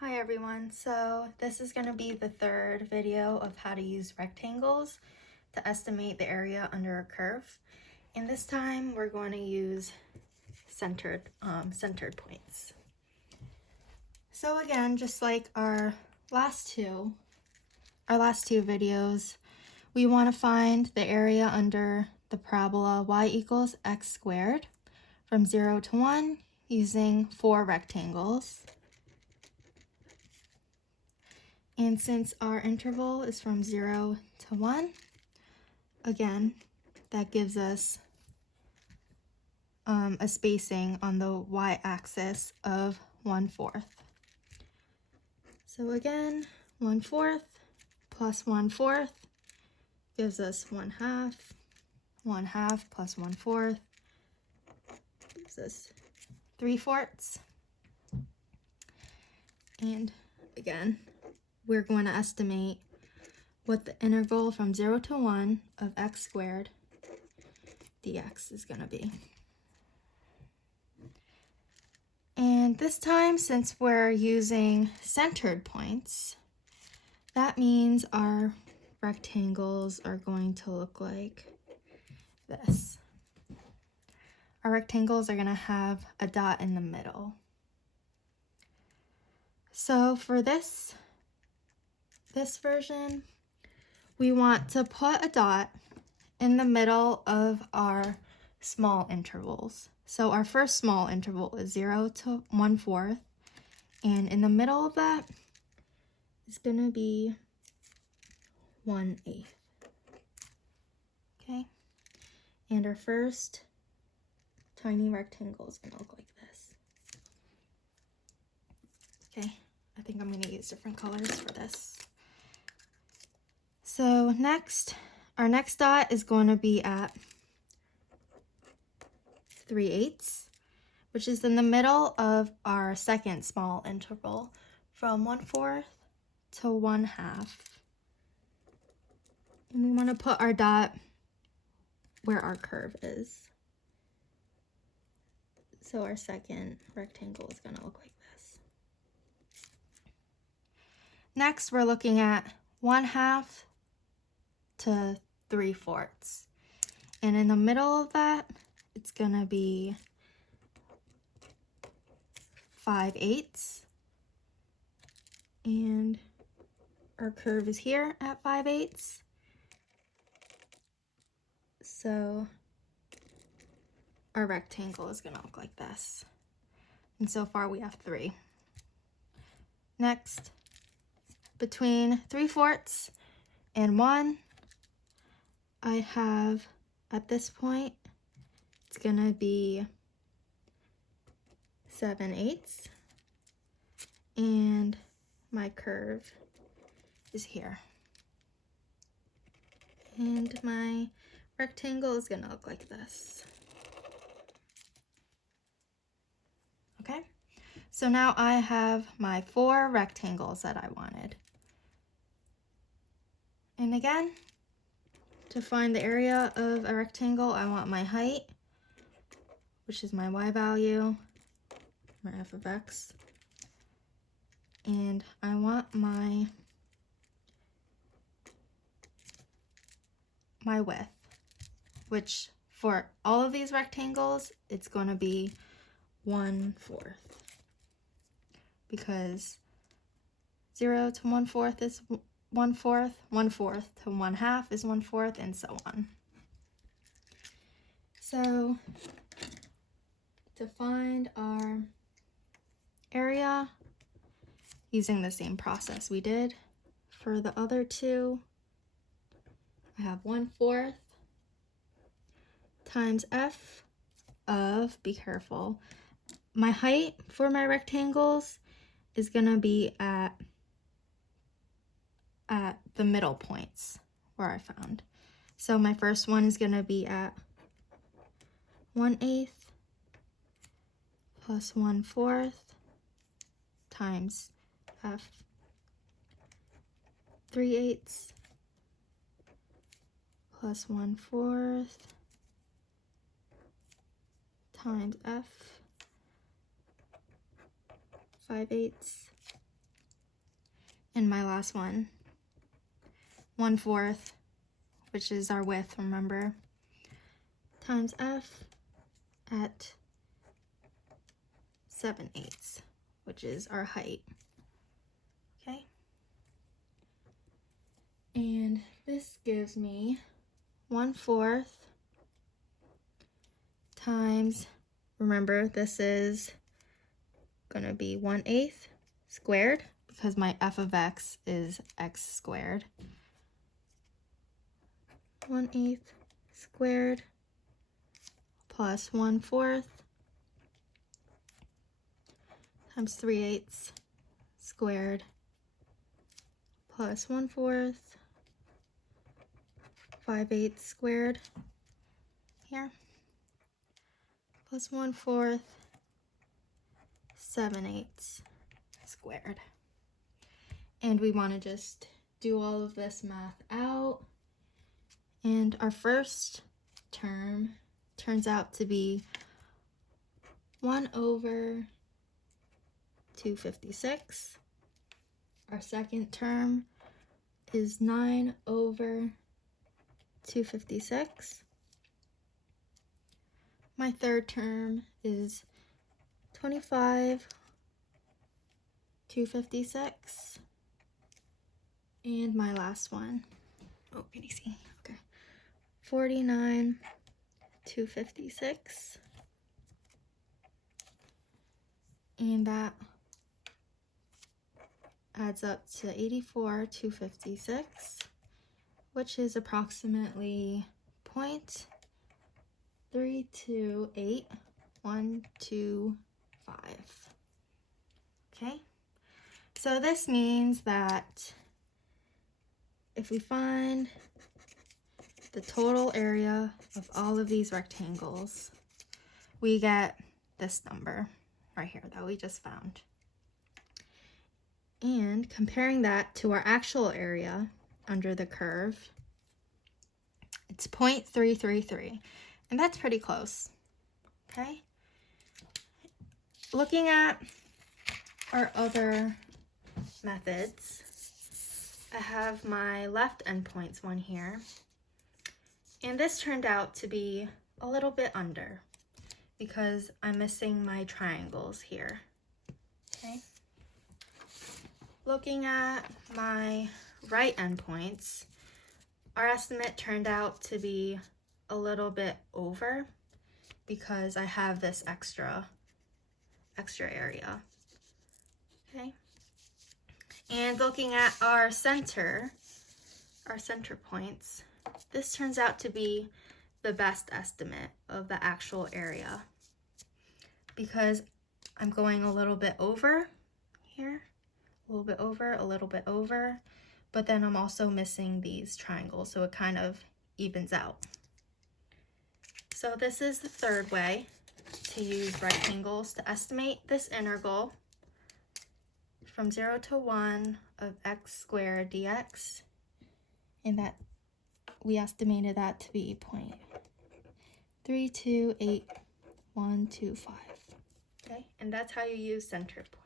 Hi everyone, so this is going to be the third video of how to use rectangles to estimate the area under a curve. And this time we're going to use centered points. So again, just like our last two videos, we want to find the area under the parabola y equals x squared from 0 to 1 using 4 rectangles. And since our interval is from 0 to 1, again, that gives us a spacing on the y-axis of 1/4. So again, 1/4 plus 1/4 gives us 1/2. 1/2 plus 1/4 gives us 3/4. And again, we're going to estimate what the integral from 0 to 1 of x squared dx is going to be. And this time, since we're using centered points, that means our rectangles are going to look like this. Our rectangles are going to have a dot in the middle. So for this version, we want to put a dot in the middle of our small intervals. So our first small interval is 0 to 1/4, and in the middle of that is going to be 1/8. Okay, and our first tiny rectangle is going to look like this. Okay, I think I'm going to use different colors for this. So next, our next dot is going to be at 3/8, which is in the middle of our second small interval from 1/4 to 1/2. And we want to put our dot where our curve is. So our second rectangle is going to look like this. Next, we're looking at 1/2 to 3/4. And in the middle of that, it's going to be 5/8. And our curve is here at 5/8. So our rectangle is going to look like this. And so far we have 3. Next, between 3/4 and 1, I have, at this point, it's going to be 7/8. And my curve is here. And my rectangle is going to look like this. Okay, so now I have my 4 rectangles that I wanted. And again, to find the area of a rectangle, I want my height, which is my y value, my f of x, and I want my width, which for all of these rectangles, it's going to be 1/4, because 0 to 1/4 is 1/4, 1/4 to 1/2 is 1/4, and so on. So to find our area using the same process we did for the other two, I have 1/4 times f of, be careful, my height for my rectangles is going to be at the middle points where I found. So my first one is going to be at 1/8 plus 1/4 times f 3/8 plus 1/4 times f 5/8 And my last one, 1/4, which is our width, remember, times f at 7/8, which is our height. Okay? And this gives me 1/4 times, remember this is gonna be 1/8 squared because my f of x is x squared. 1/8 squared plus 1/4 times 3/8 squared plus 1/4 5/8 squared here plus 1/4 7/8 squared. And we want to just do all of this math out. And our first term turns out to be 1/256. Our second term is 9/256. My third term is 25/256. And my last one, oh, can you see? Okay. 49/256. And that adds up to 84/256, which is approximately 0.328125. Okay, so this means that if we find the total area of all of these rectangles, we get this number right here that we just found. And comparing that to our actual area under the curve, it's 0.333, and that's pretty close. Okay, looking at our other methods, I have my left endpoints one here, and this turned out to be a little bit under because I'm missing my triangles here. Okay, looking at my right endpoints, our estimate turned out to be a little bit over because I have this extra area. Okay, and looking at our center points, this turns out to be the best estimate of the actual area because I'm going a little bit over here, a little bit over, but then I'm also missing these triangles, so it kind of evens out. So this is the third way to use rectangles to estimate this integral from 0 to 1 of x squared dx, and that we estimated that to be 0.328125. Okay, and that's how you use center point.